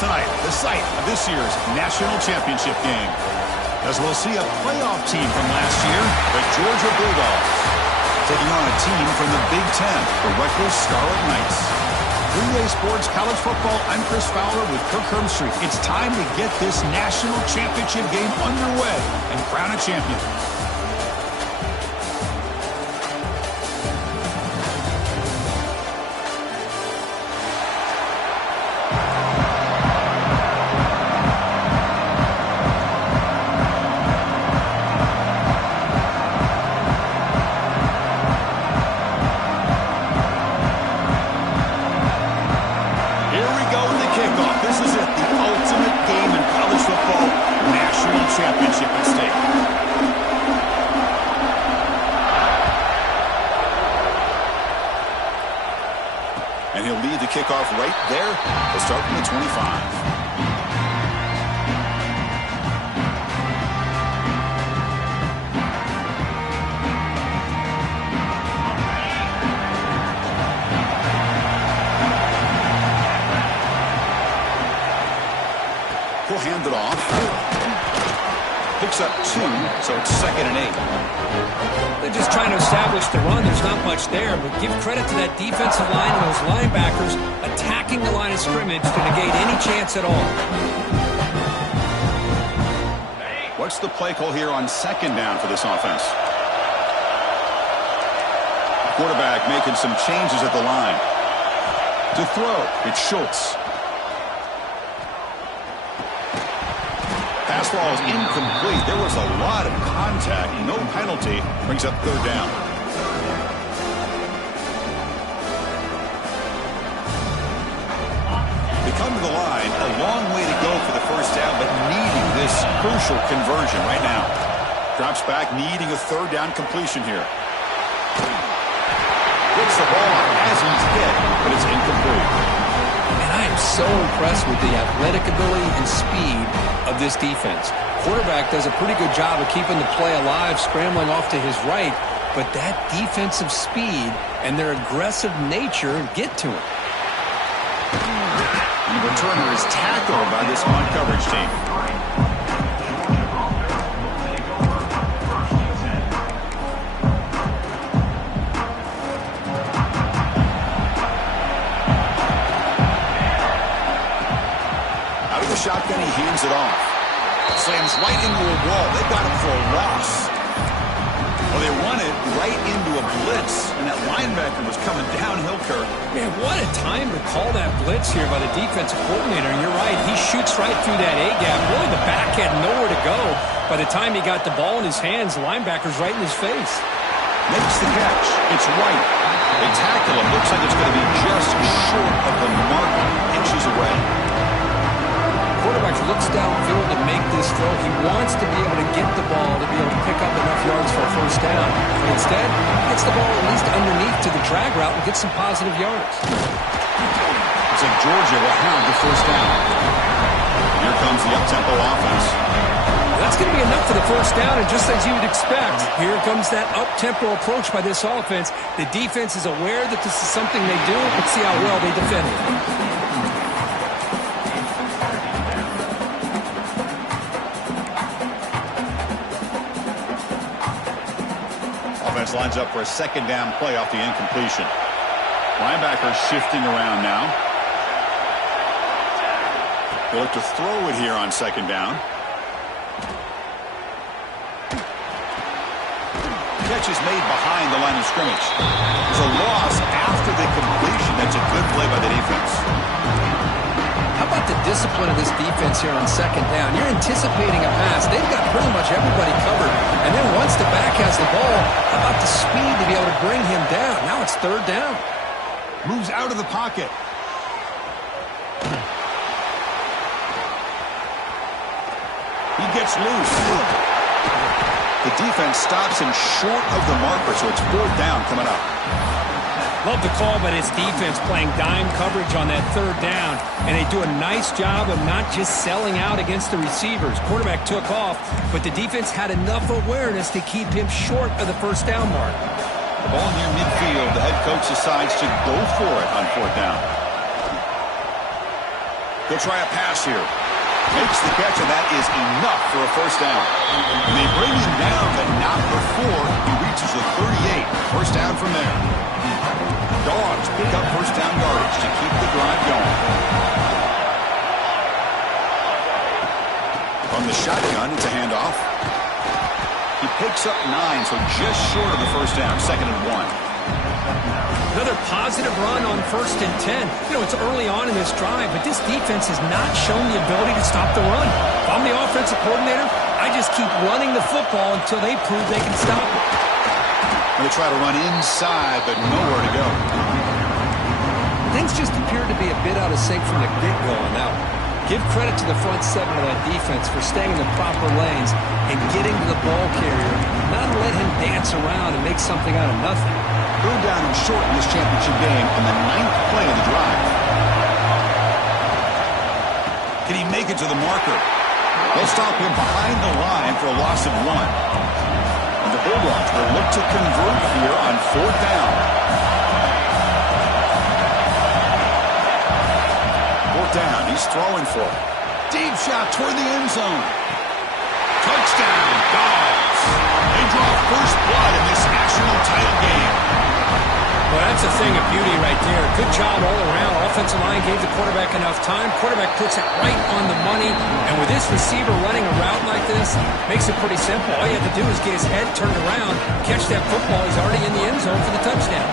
tonight, the site of this year's national championship game, as we'll see a playoff team from last year, the Georgia Bulldogs, taking on a team from the Big Ten, the Rutgers Scarlet Knights. 3A Sports College Football, I'm Chris Fowler with Kirk Hermstreet. It's time to get this national championship game underway and crown a champion. And he'll lead the kickoff right there. He'll start from the 25. He'll hand it off. Picks up 2, so it's 2nd and 8. They're just trying to establish the run. There's not much there, but give credit to that defensive line and those linebackers attacking the line of scrimmage to negate any chance at all. What's the play call here on 2nd down for this offense? Quarterback making some changes at the line. To throw, it's Schultz. Pass ball is incomplete. There was a lot of contact. No penalty. Brings up 3rd down. They come to the line. A long way to go for the 1st down, but needing this crucial conversion right now. Drops back, needing a 3rd down completion here. Gets the ball off as he's hit, but it's incomplete. And I am so impressed with the athletic ability and speed of this defense. Quarterback does a pretty good job of keeping the play alive, scrambling off to his right, but that defensive speed and their aggressive nature get to him. And the returner is tackled by this man coverage team. Out of the shotgun, he hands it off. Slams right into a wall. They got him for a loss. Well, they run it right into a blitz, and that linebacker was coming downhill, Kirk. Man, what a time to call that blitz here by the defensive coordinator. And you're right, he shoots right through that A-gap. Really, the back had nowhere to go. By the time he got the ball in his hands, the linebacker's right in his face. Makes the catch. It's right. They tackle him. Looks like it's going to be just short of the mark, inches away. Quarterback looks downfield to make this throw. He wants to be able to get the ball to be able to pick up enough yards for a 1st down. Instead, he gets the ball at least underneath to the drag route and gets some positive yards. Looks like Georgia will have the 1st down. Here comes the up-tempo offense. That's going to be enough for the 1st down, and just as you would expect, here comes that up-tempo approach by this offense. The defense is aware that this is something they do. Let's see how well they defend it. Lines up for a 2nd down play off the incompletion. Linebacker shifting around now. They'll look to throw it here on 2nd down. Catch is made behind the line of scrimmage. There's a loss after the completion. That's a good play by the defense. How about the discipline of this defense here on 2nd down? You're anticipating a pass. They've got pretty much everybody covered. And then once the back has the ball, how about the speed to be able to bring him down? Now it's 3rd down. Moves out of the pocket. He gets loose. The defense stops him short of the marker, so it's 4th down coming up. Love the call by this defense playing dime coverage on that 3rd down, and they do a nice job of not just selling out against the receivers. Quarterback took off, but the defense had enough awareness to keep him short of the 1st down mark. The ball near midfield. The head coach decides to go for it on 4th down. He'll try a pass here. Makes the catch, and that is enough for a first down. And they bring him down, but not before he reaches the 38. First down from there. Dogs pick up first down yardage to keep the drive going. From the shotgun, it's a handoff. He picks up 9, so just short of the first down. 2nd and 1. Another positive run on 1st and 10. You know, it's early on in this drive, but this defense has not shown the ability to stop the run. If I'm the offensive coordinator, I just keep running the football until they prove they can stop it. They try to run inside, but nowhere to go. Things just appear to be a bit out of sync from the get-go on that one. Give credit to the front 7 of that defense for staying in the proper lanes and getting to the ball carrier, not to let him dance around and make something out of nothing. Third down and short in this championship game on the 9th play of the drive. Can he make it to the marker? They'll stop him behind the line for a loss of 1. And the Bulldogs will look to convert here on 4th down. 4th down, he's throwing for it. Deep shot toward the end zone. Touchdown, Dogs. They draw first blood in this national title game. Well, that's a thing of beauty right there. Good job all around. Offensive line gave the quarterback enough time. Quarterback puts it right on the money. And with this receiver running a route like this, makes it pretty simple. All you have to do is get his head turned around, catch that football. He's already in the end zone for the touchdown.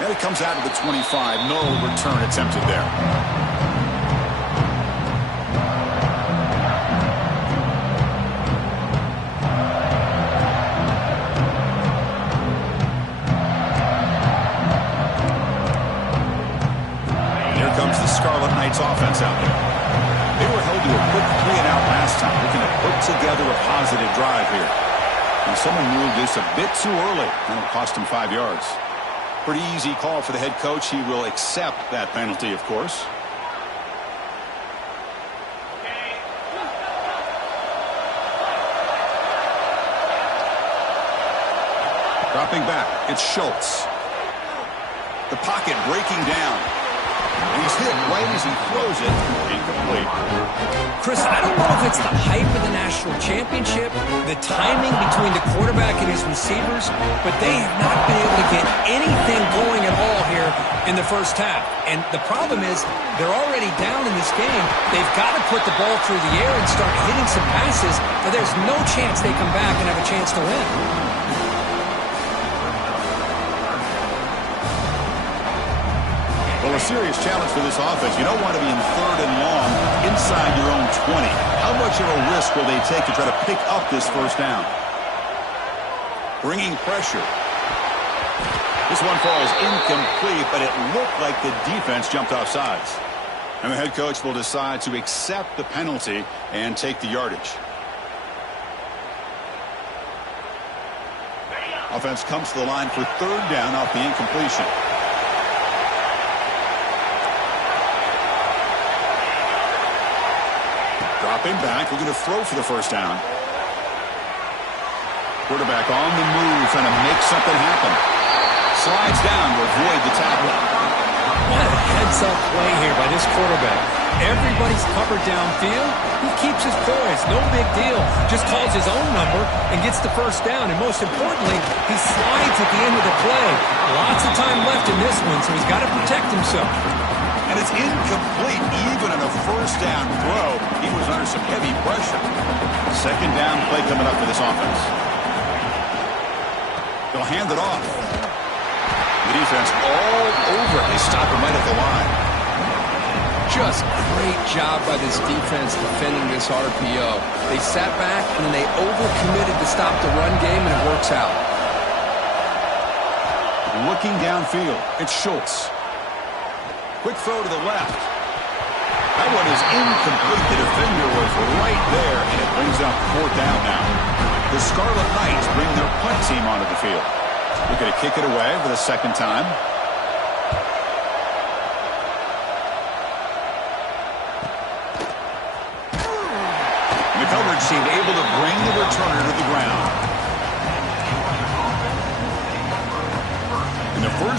And it comes out of the 25. No return attempted there. Scarlet Knights offense out there. They were held to a quick 3-and-out last time, looking to put together a positive drive here. And someone moved this a bit too early. That'll cost him 5 yards. Pretty easy call for the head coach. He will accept that penalty, of course. Dropping back, it's Schultz. The pocket breaking down. And he's hit right as he throws it. Incomplete. Chris, I don't know if it's the hype of the national championship, the timing between the quarterback and his receivers, but they have not been able to get anything going at all here in the first half. And the problem is they're already down in this game. They've got to put the ball through the air and start hitting some passes, or there's no chance they come back and have a chance to win. Well, a serious challenge for this offense. You don't want to be in 3rd and long inside your own 20. How much of a risk will they take to try to pick up this first down? Bringing pressure. This one falls incomplete, but it looked like the defense jumped off sides. And the head coach will decide to accept the penalty and take the yardage. Offense comes to the line for 3rd down off the incompletion. Dropping back, looking to throw for the first down. Quarterback on the move, trying to make something happen. Slides down to avoid the tackle. What a heads-up play here by this quarterback. Everybody's covered downfield. He keeps his poise. No big deal. Just calls his own number and gets the first down. And most importantly, he slides at the end of the play. Lots of time left in this one, so he's got to protect himself. And it's incomplete even on a first down throw. He was under some heavy pressure. 2nd down play coming up for this offense. They'll hand it off. The defense all over it. They stop him right at the line. Just great job by this defense defending this RPO. They sat back and then they overcommitted to stop the run game, and it works out. Looking downfield, it's Schultz. Quick throw to the left. That one is incomplete. The defender was right there, and it brings up 4th down now. The Scarlet Knights bring their punt team onto the field. Looking to kick it away for the 2nd time. The coverage seemed able to bring the returner to the ground.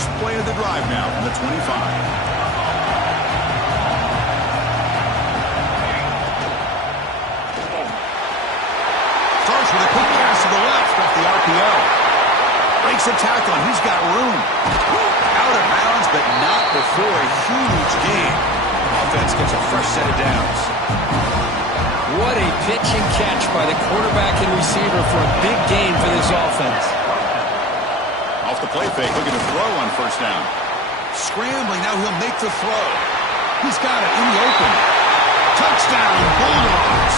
first play of the drive now from the 25. With a quick pass to the left off the RPO. Breaks a tackle, and he's got room. Out of bounds, but not before a huge gain. Offense gets a fresh set of downs. What a pitch and catch by the quarterback and receiver for a big gain for this offense. Off the play fake, looking to throw on first down. Scrambling, now he'll make the throw. He's got it in the open. Touchdown, Bulldogs.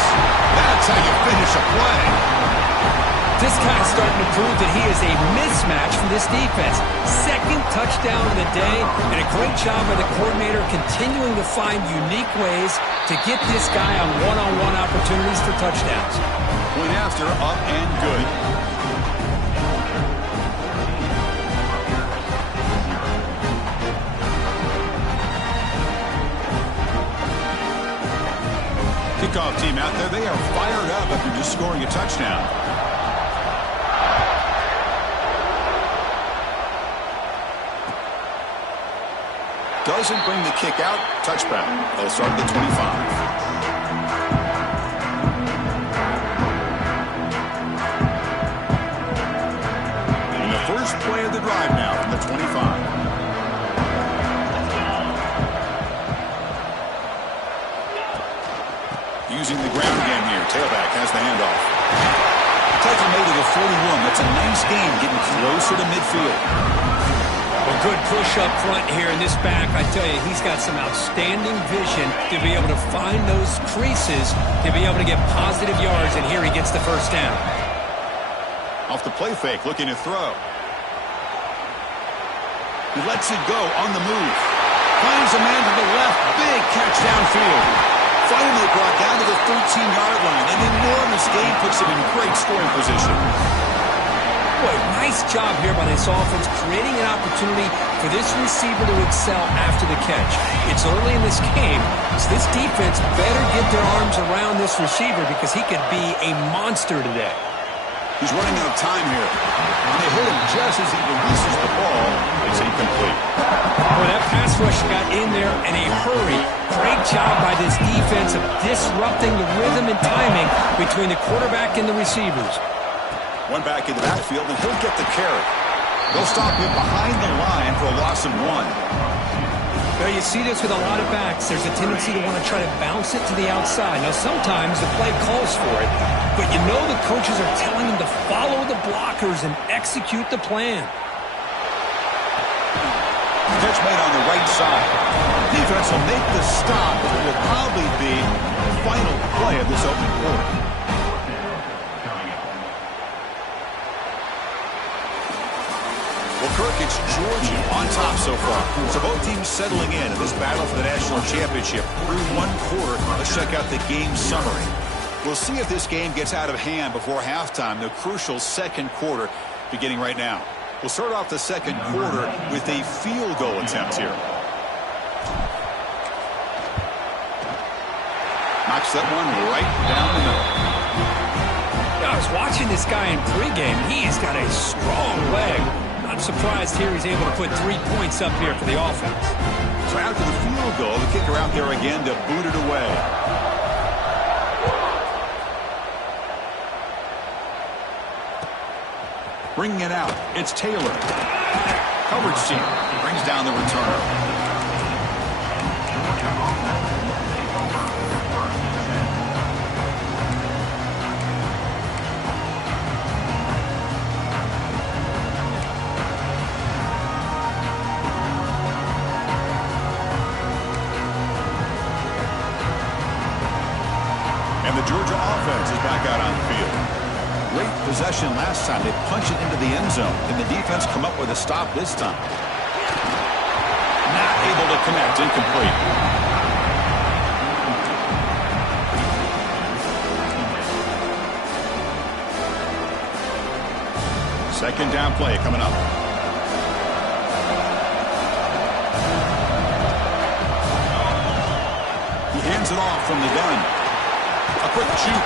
That's how you finish a play. This guy's starting to prove that he is a mismatch for this defense. Second touchdown of the day, and a great job by the coordinator continuing to find unique ways to get this guy on one-on-one opportunities for touchdowns. Point after, up and good. Kickoff team out there, they are fired up after just scoring a touchdown. Doesn't bring the kick out. Touchback. They'll start at the 25. And the first play of the drive now from the 25. Using the ground game here. Tailback has the handoff. Tackle made to the 41. That's a nice gain, getting closer to midfield. A good push up front here in this back. I tell you, he's got some outstanding vision to be able to find those creases, to be able to get positive yards, and here he gets the first down. Off the play fake, looking to throw. He lets it go on the move. Finds a man to the left. Big catch downfield. Finally brought down to the 13-yard line. An enormous gain puts him in great scoring position. Boy, nice job here by this offense, creating an opportunity for this receiver to excel after the catch. It's early in this game, so this defense better get their arms around this receiver because he could be a monster today. He's running out of time here. And they hit him just as he releases the ball. It's incomplete. Boy, that pass rush got in there in a hurry. Great job by this defense of disrupting the rhythm and timing between the quarterback and the receivers. One back in the backfield, and he'll get the carry. They'll stop him behind the line for a loss of 1. Now, you see this with a lot of backs. There's a tendency to want to try to bounce it to the outside. Now, sometimes the play calls for it, but you know the coaches are telling them to follow the blockers and execute the plan. Catch made on the right side. Defense will make the stop, but it will probably be the final play of this opening quarter. Well, Kirk, it's Georgia on top so far. So both teams settling in this battle for the national championship through one quarter. Let's check out the game summary. We'll see if this game gets out of hand before halftime, the crucial second quarter beginning right now. We'll start off the second quarter with a field goal attempt here. Knocks that one right down the middle. I was watching this guy in pregame. He's got a strong leg. I'm surprised here he's able to put 3 points up here for the offense. So after the field goal, the kicker out there again to boot it away. Bringing it out, it's Taylor. Coverage team brings down the returner. And the Georgia offense is back out on the field. Great possession last time. They punch it into the end zone. Can the defense come up with a stop this time? Not able to connect. Incomplete. Second down play coming up. He hands it off from the gun. A quick shoot.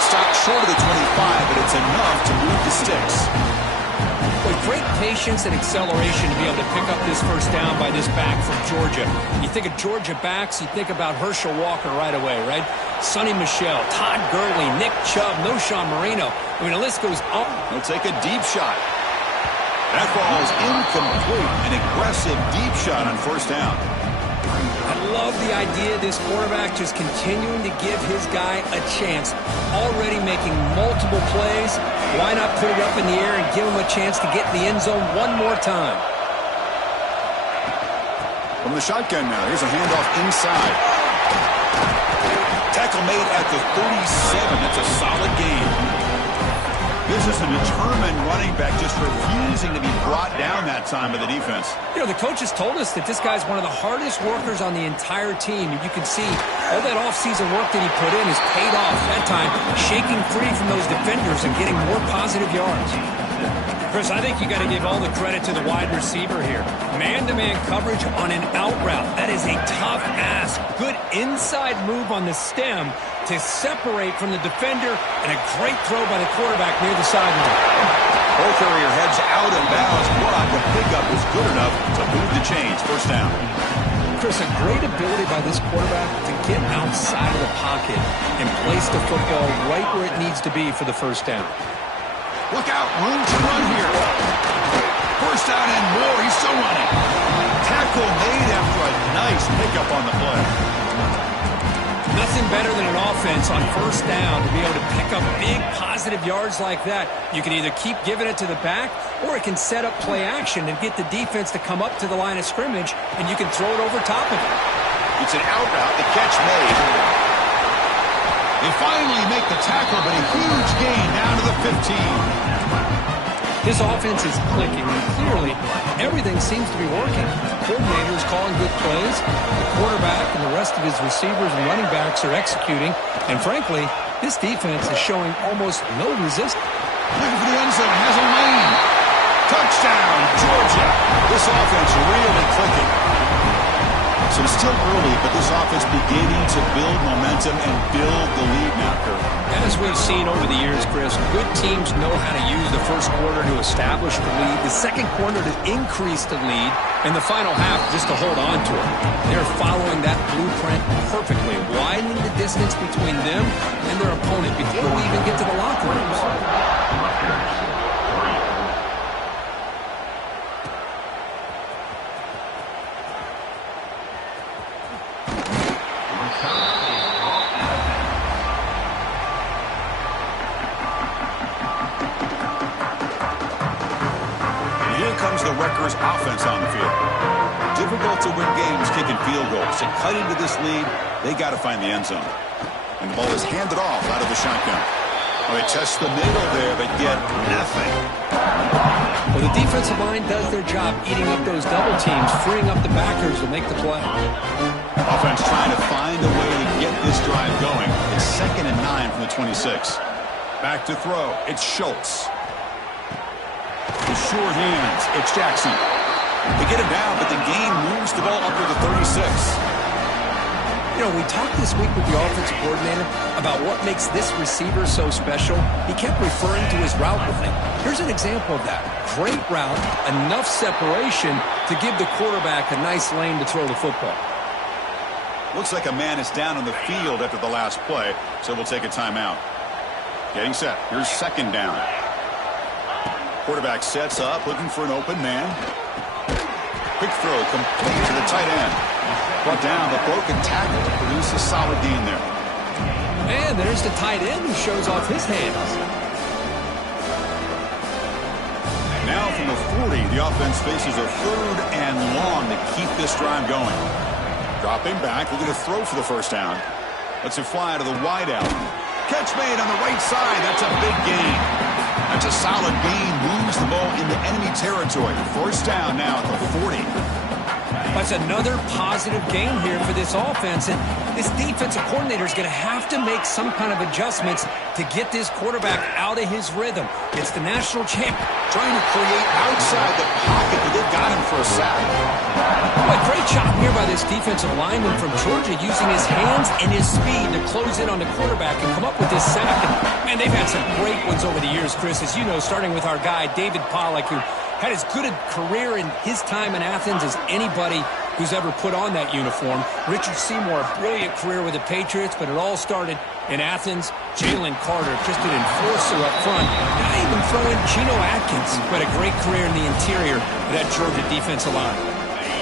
Stopped short of the 25, but it's enough to move the sticks. Well, great patience and acceleration to be able to pick up this first down by this back from Georgia. You think of Georgia backs, you think about Herschel Walker right away, right? Sonny Michel, Todd Gurley, Nick Chubb, Noshawn Marino. I mean, the list goes on. He'll take a deep shot. That ball is incomplete. An aggressive deep shot on first down. I love the idea of this quarterback just continuing to give his guy a chance. Already making multiple plays. Why not put it up in the air and give him a chance to get in the end zone one more time? From the shotgun now, here's a handoff inside. Tackle made at the 37. That's a solid gain. This is a determined running back just refusing to be brought down that time by the defense. You know, the coaches told us that this guy's one of the hardest workers on the entire team. And you can see all that offseason work that he put in has paid off that time, shaking free from those defenders and getting more positive yards. Chris, I think you got to give all the credit to the wide receiver here. Man-to-man coverage on an out route. That is a tough ask. Good inside move on the stem to separate from the defender, and a great throw by the quarterback near the sideline. Ball carrier heads out of bounds, but the pickup was good enough to move the chains. First down. Chris, a great ability by this quarterback to get outside of the pocket and place the football right where it needs to be for the first down. Look out, room to run here. First down and more, he's still running. Tackle made after a nice pickup on the play. Nothing better than an offense on first down to be able to pick up big positive yards like that. You can either keep giving it to the back, or it can set up play action and get the defense to come up to the line of scrimmage, and you can throw it over top of it. It's an out route, the catch made. They finally make the tackle, but a huge gain down to the 15. This offense is clicking, and clearly everything seems to be working. The coordinator is calling good plays. The quarterback and the rest of his receivers and running backs are executing. And frankly, this defense is showing almost no resistance. Looking for the end zone, has a lane. Touchdown, Georgia. This offense really clicking. So it's still early, but this offense beginning to build momentum and build the lead now, Kurt. As we've seen over the years, Chris, good teams know how to use the first quarter to establish the lead, the second quarter to increase the lead, and the final half just to hold on to it. They're following that blueprint perfectly, widening the distance between them and their opponent before we even get to the locker rooms. Offense on the field. Difficult to win games kicking field goals. To cut into this lead, they got to find the end zone. And the ball is handed off out of the shotgun. Well, they test the middle there, but get nothing. Well, the defensive line does their job eating up those double teams, freeing up the backers to make the play. Offense trying to find a way to get this drive going. It's 2nd and 9 from the 26. Back to throw. It's Schultz. The short hands. It's Jackson. They get him down, but the game moves the ball up to the 36. You know, we talked this week with the offensive coordinator about what makes this receiver so special. He kept referring to his route running. Here's an example of that. Great route, enough separation to give the quarterback a nice lane to throw the football. Looks like a man is down on the field after the last play, so we'll take a timeout. Getting set. Here's 2nd down. Quarterback sets up, looking for an open man. Quick throw, complete to the tight end. Brought down, the broken tackle to produce a solid gain there. And there's the tight end who shows off his hands. Now from the 40, the offense faces a 3rd and long to keep this drive going. Dropping back, looking to throw for the first down. Lets it fly to the wideout. Catch made on the right side. That's a big gain. That's a solid gain. Moves the ball into enemy territory. First down now at the 40. That's another positive game here for this offense. And this defensive coordinator is going to have to make some kind of adjustments to get this quarterback out of his rhythm. It's the national champ trying to create outside the pocket, but they've got him for a sack. Well, a great job here by this defensive lineman from Georgia using his hands and his speed to close in on the quarterback and come up with this sack. And they've had some great ones over the years, Chris, as you know, starting with our guy, David Pollack, who Had as good a career in his time in Athens as anybody who's ever put on that uniform. Richard Seymour, a brilliant career with the Patriots, but it all started in Athens. Jalen Carter, just an enforcer up front. Now even throw in Geno Atkins, who had a great career in the interior of that Georgia defensive line.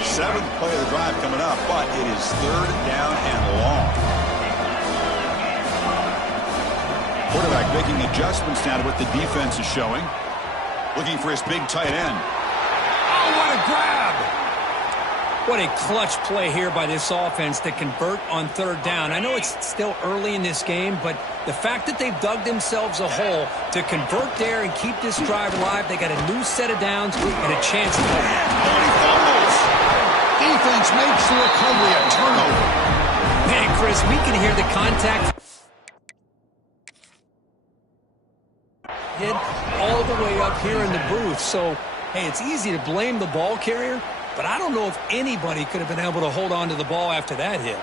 Seventh play of the drive coming up, but it is third down and long. Quarterback making adjustments now to what the defense is showing. Looking for his big tight end. Oh, what a grab! What a clutch play here by this offense to convert on third down. I know it's still early in this game, but the fact that they've dug themselves a hole to convert there and keep this drive alive, they got a new set of downs and a chance to win. He fumbles. Defense makes the recovery, a turnover. Man, Chris, we can hear the contact hit all the way up here in the booth. So, hey, it's easy to blame the ball carrier, but I don't know if anybody could have been able to hold on to the ball after that hit.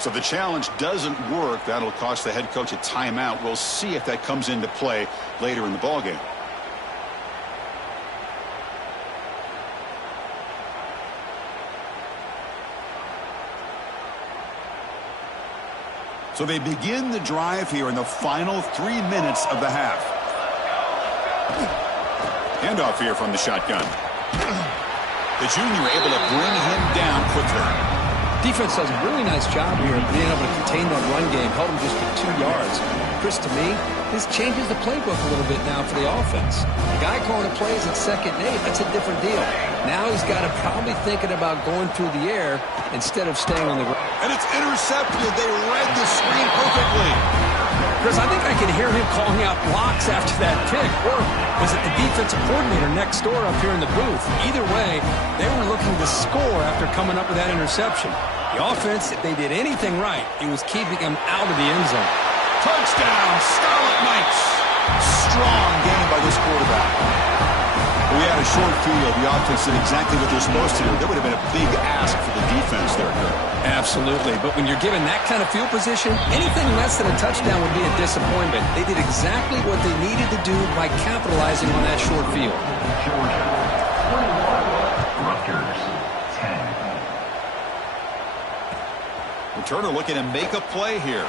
So the challenge doesn't work. That'll cost the head coach a timeout. We'll see if that comes into play later in the ballgame. So they begin the drive here in the final 3 minutes of the half. Handoff here from the shotgun. The junior able to bring him down quickly. Defense does a really nice job here of being able to contain that run game. Held him just for 2 yards. Chris, to me, this changes the playbook a little bit now for the offense. The guy calling the plays at 2nd and 8, that's a different deal. Now he's got to probably thinking about going through the air instead of staying on the ground. And it's intercepted. They read the screen perfectly. Chris, I think I can hear him calling out blocks after that pick. Or was it the defensive coordinator next door up here in the booth? Either way, they were looking to score after coming up with that interception. The offense, if they did anything right, it was keeping them out of the end zone. Touchdown, Scarlet Knights. Strong game by this quarterback. We had a short field. The offense did exactly what they're supposed to do. That would have been a big ask for the defense there, Kurt. Absolutely. But when you're given that kind of field position, anything less than a touchdown would be a disappointment. They did exactly what they needed to do by capitalizing on that short field. Georgia, 21, Rutgers, 10. Returner looking to make a play here.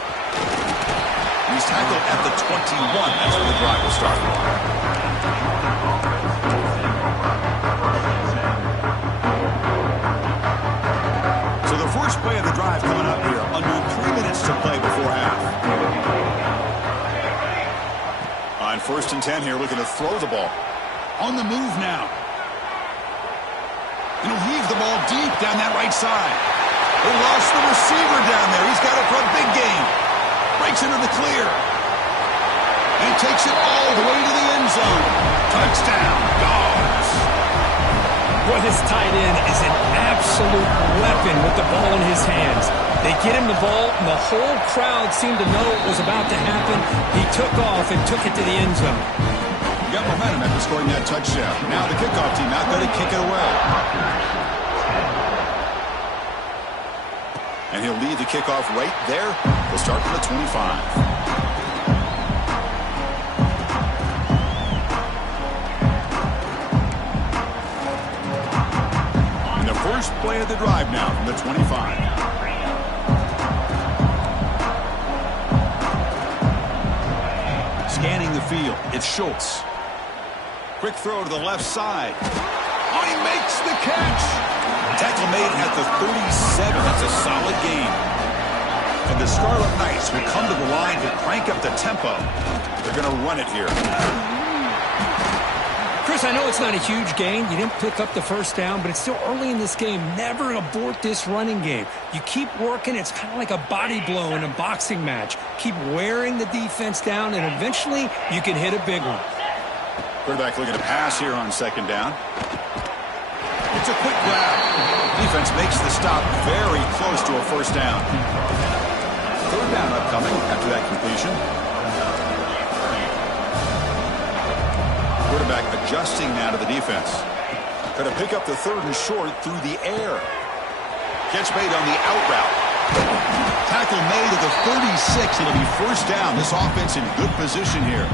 He's tackled at the 21. That's where the drive will start. So the first play of the drive coming up here. Under 3 minutes to play before half. On 1st and 10 here, looking to throw the ball. On the move now. And he'll heave the ball deep down that right side. They lost the receiver down there. He's got it for a big game. Breaks into the clear. And takes it all the way to the end zone. Touchdown, Dogs. Boy, this tight end is an absolute weapon with the ball in his hands. They get him the ball, and the whole crowd seemed to know what was about to happen. He took off and took it to the end zone. You got momentum after scoring that touchdown. Now the kickoff team out there to kick it away. And he'll lead the kickoff right there. We'll start from the 25. And the first play of the drive now from the 25. Scanning the field, it's Schultz. Quick throw to the left side. Oh, he makes the catch. Tackle made at the 37. That's a solid gain. And the Scarlet Knights will come to the line to crank up the tempo. They're going to run it here. Chris, I know it's not a huge gain. You didn't pick up the first down, but it's still early in this game. Never abort this running game. You keep working. It's kind of like a body blow in a boxing match. Keep wearing the defense down, and eventually you can hit a big one. Quarterback looking to pass here on 2nd down. It's a quick grab. Defense makes the stop very close to a first down. 3rd down upcoming after that completion. Quarterback adjusting now to the defense. Going to pick up the 3rd and short through the air. Catch made on the out route. Tackle made at the 36. It'll be first down. This offense in good position here.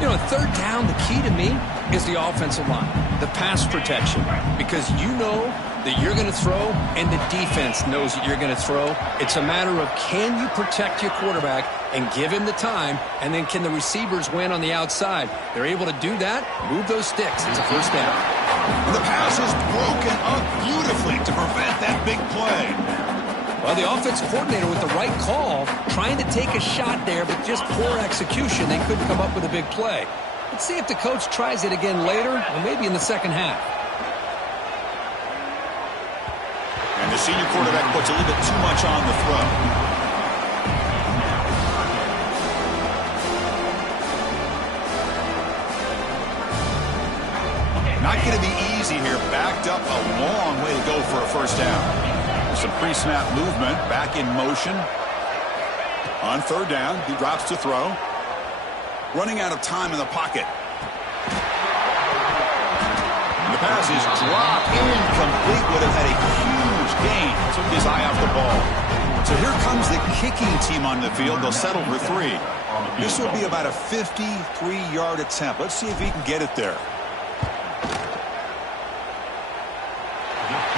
You On third down, the key to me is the offensive line, the pass protection, because you know that you're going to throw and the defense knows that you're going to throw. It's a matter of can you protect your quarterback and give him the time, and then can the receivers win on the outside? They're able to do that, move those sticks. It's a first down. And the pass is broken up beautifully to prevent that big play. Well, the offense coordinator with the right call, trying to take a shot there, but just poor execution. They couldn't come up with a big play. Let's see if the coach tries it again later, or maybe in the second half. And the senior quarterback puts a little bit too much on the throw. Not going to be easy here. Backed up a long way to go for a first down. Some pre-snap movement, back in motion. On third down, he drops to throw. Running out of time in the pocket. And the pass is dropped incomplete. Would have had a huge gain. Took his eye off the ball. So here comes the kicking team on the field. They'll settle for 3. This will be about a 53-yard attempt. Let's see if he can get it there.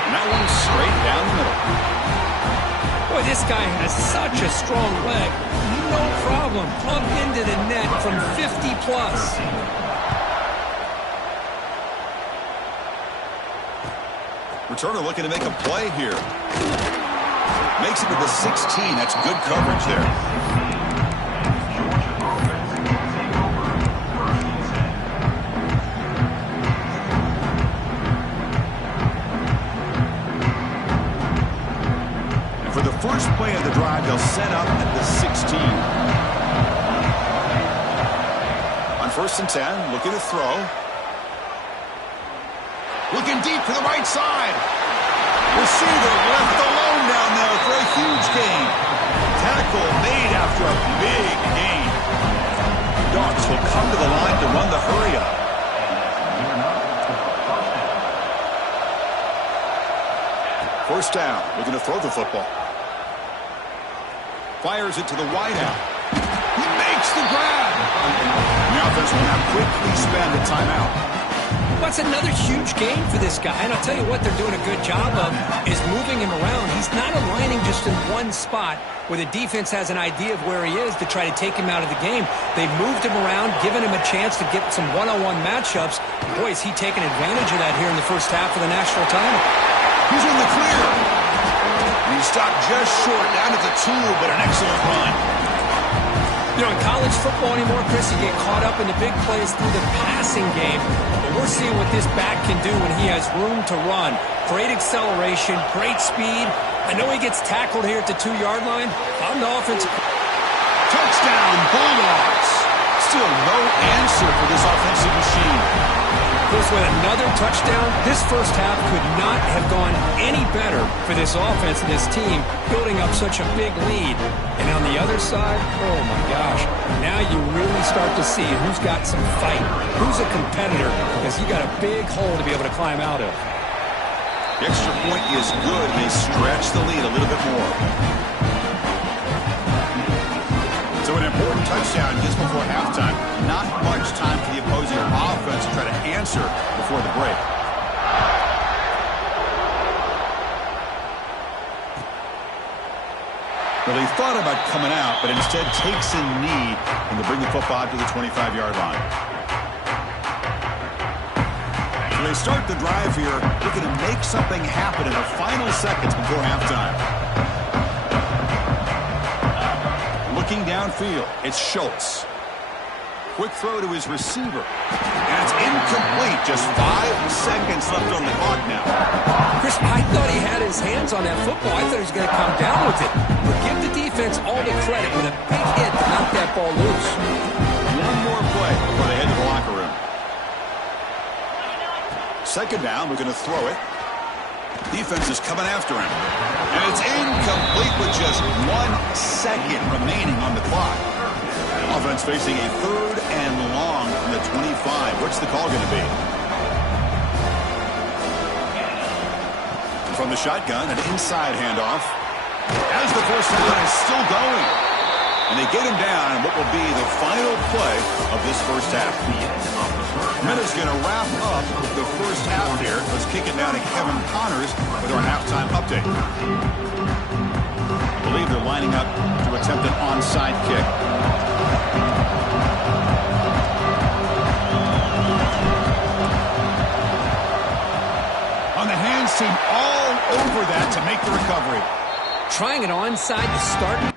And that one's straight down the middle. Boy, this guy has such a strong leg. No problem. Up into the net from 50+. Returner looking to make a play here. Makes it to the 16. That's good coverage there. For the first play of the drive, they'll set up at the 16. On 1st and 10, looking to throw. Looking deep to the right side. Receiver left alone down there for a huge gain. Tackle made after a big gain. Dogs will come to the line to run the hurry up. First down, looking to throw the football. Fires it to the wideout. He makes the grab. And the offense will now quickly spend a timeout. That's another huge game for this guy. And I'll tell you what they're doing a good job of is moving him around. He's not aligning just in one spot where the defense has an idea of where he is to try to take him out of the game. They've moved him around, given him a chance to get some one-on-one matchups. Boy, is he taking advantage of that here in the first half of the national title. He's in the clear. And he stopped just short, down at the 2, but an excellent run. You know, in college football anymore, Chris, you get caught up in the big plays through the passing game. But we're seeing what this back can do when he has room to run. Great acceleration, great speed. I know he gets tackled here at the 2-yard line. I'm the offensive. Touchdown, Bulldogs. Still no answer for this offensive machine. Chris, with another touchdown, this first half could not have gone any better for this offense and this team, building up such a big lead. And on the other side, oh my gosh, now you really start to see who's got some fight, who's a competitor, because you got a big hole to be able to climb out of. The extra point is good. They stretch the lead a little bit more. So an important touchdown just before halftime. Not much time for the opposing offense to try to answer before the break. Well, he thought about coming out, but instead takes a knee and to bring the football out to the 25-yard line. So they start the drive here, looking to make something happen in the final seconds before halftime. Looking downfield, it's Schultz. Quick throw to his receiver. And it's incomplete. Just 5 seconds left on the clock now. Chris, I thought he had his hands on that football. I thought he was going to come down with it. But give the defense all the credit with a big hit to knock that ball loose. One more play before they head to the locker room. Second down, we're going to throw it. Defense is coming after him. And it's incomplete with just 1 second remaining on the clock. Offense facing a 3rd and long from the 25. What's the call going to be? From the shotgun, an inside handoff. As the first down is still going. And they get him down in what will be the final play of this first half. Minutes going to wrap up the first half here. Let's kick it down to Kevin Connors with our halftime update. I believe they're lining up to attempt an onside kick. On the hands team all over that to make the recovery. Trying it onside to start